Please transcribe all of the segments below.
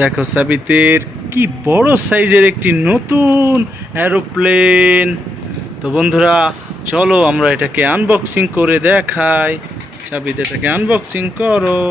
দেখো সাবিতের কি বড় সাইজের একটি নতুন এরোপ্লেন। তো বন্ধুরা চলো আমরা এটাকে আনবক্সিং করে দেখাই। সাবিত এটাকে আনবক্সিং করো।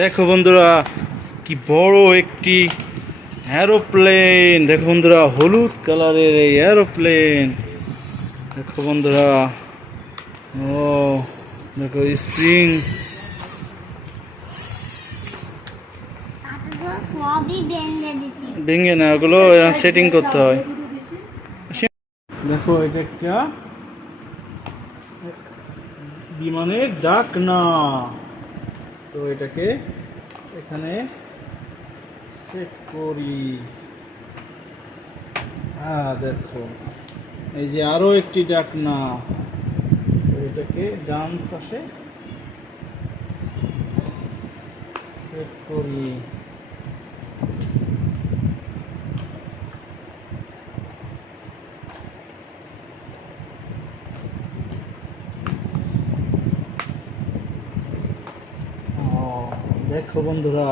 দেখো বন্ধুরা কি বড় একটি এরোপ্লেন। দেখো বন্ধুরা হলুদ কালারের এই এরোপ্লেন। দেখো বন্ধুরা, ও দেখো স্প্রিং। ভেঙে না, ওগুলো সেটিং করতে হয়। দেখো এটা একটা বিমানের ডাক না, তো এটাকে এখানে সেট করি। হ্যাঁ দেখো এই যে আরো একটি ডাক না, তো এটাকে ডান পাশে সেট করি। দেখো বন্ধুরা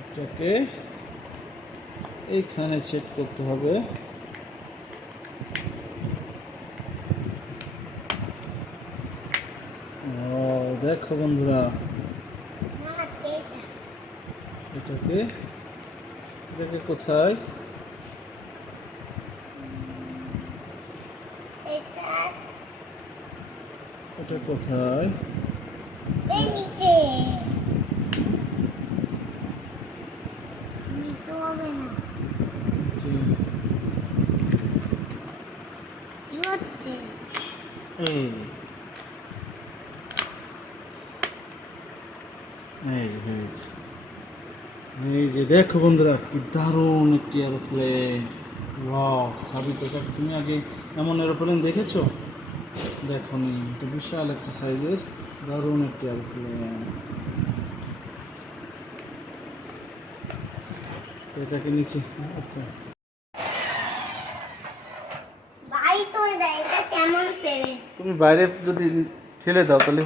এটাকে এইখানে সেট করতে হবে। দেখো বন্ধুরা এটাকে এটাকে কোথায়, এটা কোথায়? এই যে দেখো বন্ধুরা কি দারুণ একটি এরোপ্লেন। ওয়াও সাবিত, তুমি আগে এমন এরোপ্লেন দেখেছো? দেখোনি, এটা বিশাল একটা সাইজের দারুণ একটি এরোপ্লেন। তো এটাকে নিচে তুমি বাইরে যদি ফেলে দাও তাহলে